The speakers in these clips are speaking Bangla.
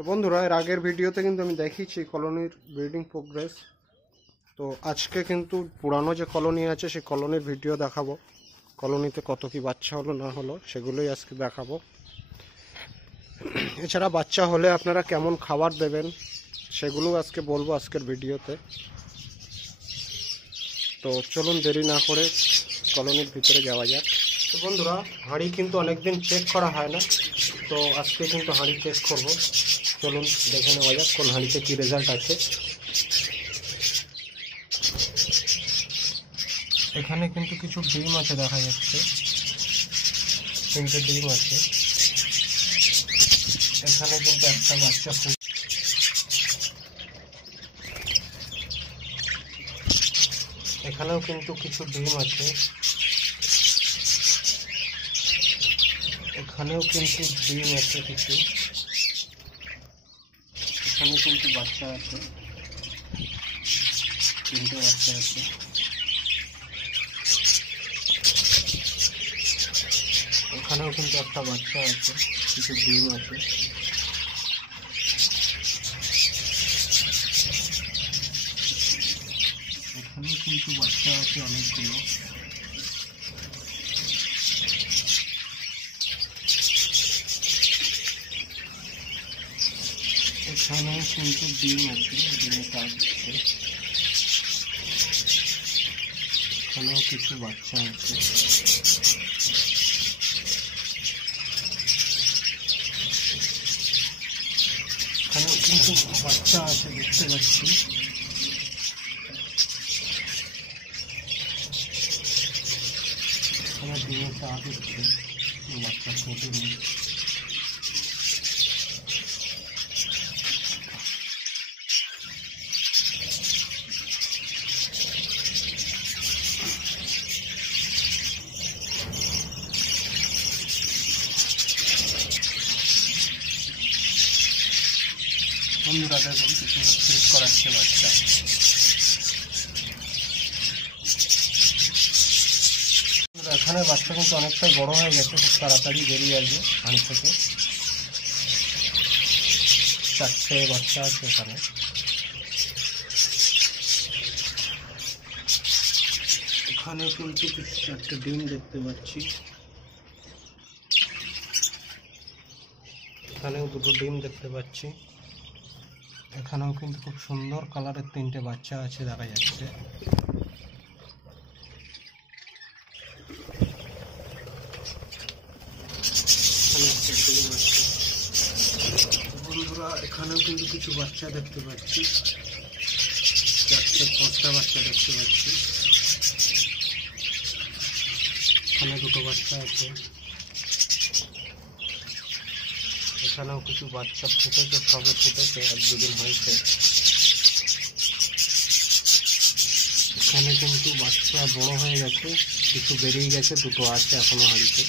তো বন্ধুরা, এর আগের ভিডিওতে কিন্তু আমি দেখিয়েছি কলোনির ব্রিডিং প্রোগ্রেস। তো আজকে কিন্তু পুরানো যে কলোনি আছে সেই কলোনির ভিডিও দেখাবো। কলোনিতে কত কি বাচ্চা হলো না হলো সেগুলোই আজকে দেখাবো। এছাড়া বাচ্চা হলে আপনারা কেমন খাবার দেবেন সেগুলো আজকে বলবো আজকের ভিডিওতে। তো চলুন দেরি না করে কলোনির ভিতরে যাওয়া যাক। তো বন্ধুরা, হাঁড়ি কিন্তু অনেকদিন চেক করা হয় না, তো আজকে কিন্তু হাঁড়ি চেক করব। চলুন দেখে নেওয়া যাক কোন হাঁড়িতে কী রেজাল্ট আছে। এখানে কিন্তু কিছু ডিম আছে দেখা যাচ্ছে, 3টে ডিম আছে। এখানে কিন্তু একটা বাচ্চা এখানেও কিন্তু কিছু ডিম আছে। এখানেও কিন্তু ডিম আছে কিছু। এখানে কিন্তু বাচ্চা আছে, 3টে বাচ্চা আছে। এখানেও কিন্তু একটা বাচ্চা আছে, কিছু ডিম আছে। এখানেও কিন্তু বাচ্চা আছে অনেকগুলো। এখানেও কিন্তু ডিম আছে, ডিমে কাজ হচ্ছে। এখানেও কিছু বাচ্চা আছে। এখানেও কিন্তু বাচ্চা আছে, দেখতে পাচ্ছি। এখানে ডিমে কাজ হচ্ছে, বাচ্চা ছোটো নেই। বন্ধুরা দেখুন, কিছু ফিট করাচ্ছে বাচ্চা। এখানে বাচ্চা কিন্তু অনেকটাই বড় হয়ে গেছে, খুব তাড়াতাড়ি বেরিয়ে আসবে হাঁড়ি থেকে। 4টে বাচ্চা আছে এখানে। এখানে কিন্তু কিছু 4টে ডিম দেখতে পাচ্ছি। এখানেও 2টো ডিম দেখতে পাচ্ছি। এখানেও কিন্তু খুব সুন্দর কালারের 3টে বাচ্চা আছে দেখা যাচ্ছে। বন্ধুরা, এখানেও কিন্তু কিছু বাচ্চা দেখতে পাচ্ছি, 4-5টা বাচ্চা দেখতে পাচ্ছি। এখানে 2টো বাচ্চা আছে। এখানেও কিছু বাচ্চা ফুটেছে, সবে ফুটেছে, 1-2 দিন হয়েছে। এখানে কিন্তু বাচ্চা বড় হয়ে গেছে, কিছু বেরিয়ে গেছে, 2টো আছে এখনো হাঁড়িতে।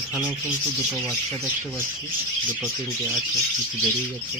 এখানেও কিন্তু 2টো বাচ্চা দেখতে পাচ্ছি, 2-3টে আছে, কিছু বেরিয়ে গেছে।